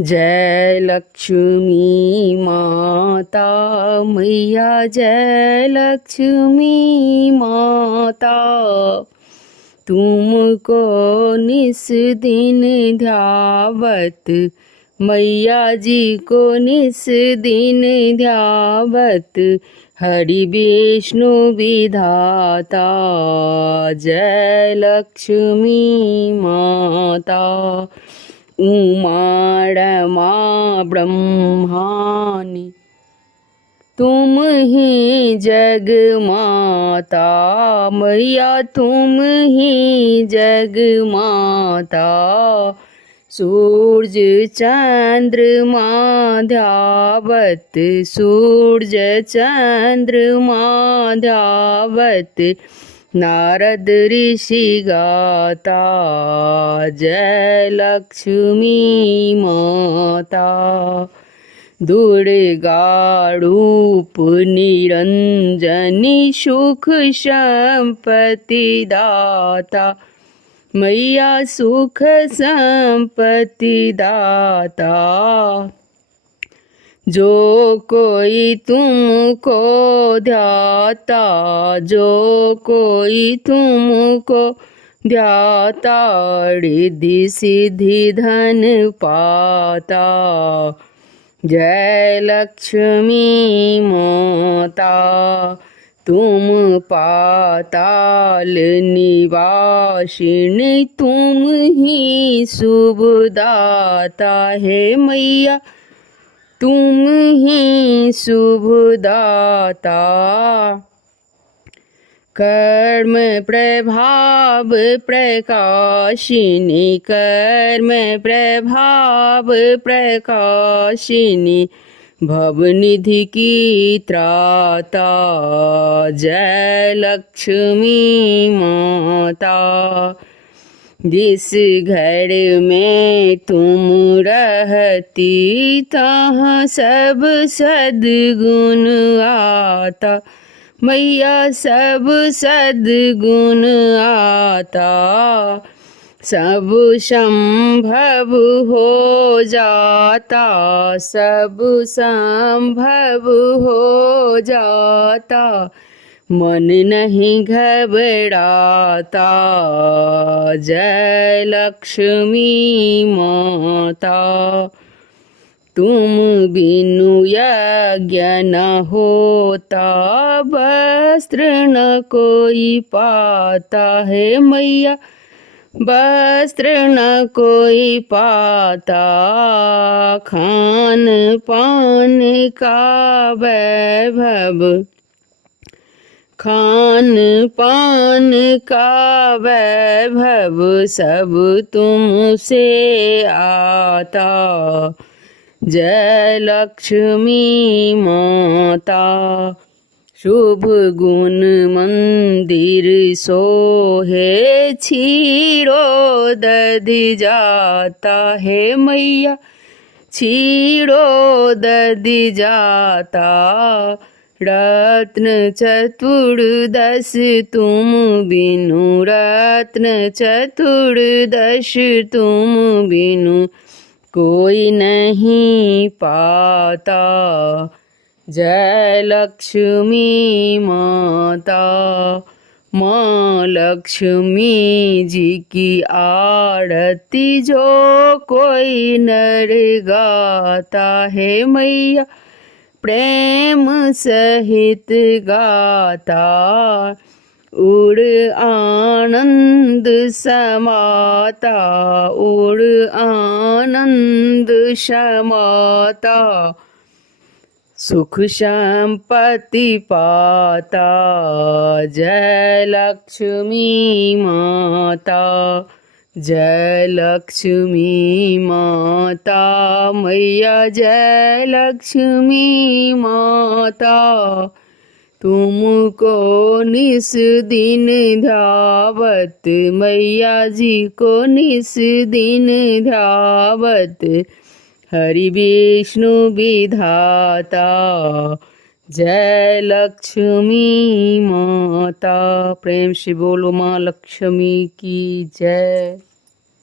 जय लक्ष्मी माता मैया, जय लक्ष्मी माता। तुमको निस दिन ध्यावत, मैया जी को निस दिन ध्यावत, हरि विष्णु विधाता। जय लक्ष्मी माता। उमा रमा ब्रह्मानी, तुम ही जग माता मैया, तुम ही जग माता। सूर्य चंद्रमा ध्यावत, सूर्य चंद्रमा ध्यावत, नारद ऋषि गाता। जय लक्ष्मी माता। दुर्गा रूप निरंजनी, सुख संपत्ति दाता मैया, सुख संपत्ति दाता। जो कोई तुमको ध्याता, जो कोई तुमको ध्याता, रिद्धि सिद्धि धन पाता। जय लक्ष्मी माता। तुम पाताल निवासिनी, तुम ही शुभदाता है मैया, तुम ही शुभदाता। कर्म प्रभाव प्रकाशिनी, कर्म प्रभाव प्रकाशिनी, भवनिधि की त्राता। जय लक्ष्मी माता। जिस घर में तुम रहती, तहाँ सब सद्गुण आता मैया, सब सद्गुण आता। सब संभव हो जाता, सब संभव हो जाता, मन नहीं घबराता। जय लक्ष्मी माता। तुम बिनु यज्ञ न होता, वस्त्र न कोई पाता है मैया, वस्त्र न कोई पाता। खान पान का वैभव, खान पान का वैभव, सब तुमसे आता। जय लक्ष्मी माता। शुभ गुण मंदिर सोहे, क्षीरो दधि जाता है मैया, क्षीरो दधि जाता। रत्न चतुर्दश तुम बिनु, रत्न चतुर्दश तुम बिनु, कोई नहीं पाता। जय लक्ष्मी माता। माँ लक्ष्मी जी की आरती जो कोई नर गाता है मैया, प्रेम सहित गाता। उड़ आनंद समाता, उड़ आनंद समाता, सुख संपत्ति पाता। जय लक्ष्मी माता। जय लक्ष्मी माता मैया, जय लक्ष्मी माता। तुमको निस दिन ध्यावत मैया जी को निस दिन ध्यावत, हरि विष्णु विधाता। जय लक्ष्मी माता। प्रेम से बोलो माँ लक्ष्मी की जय।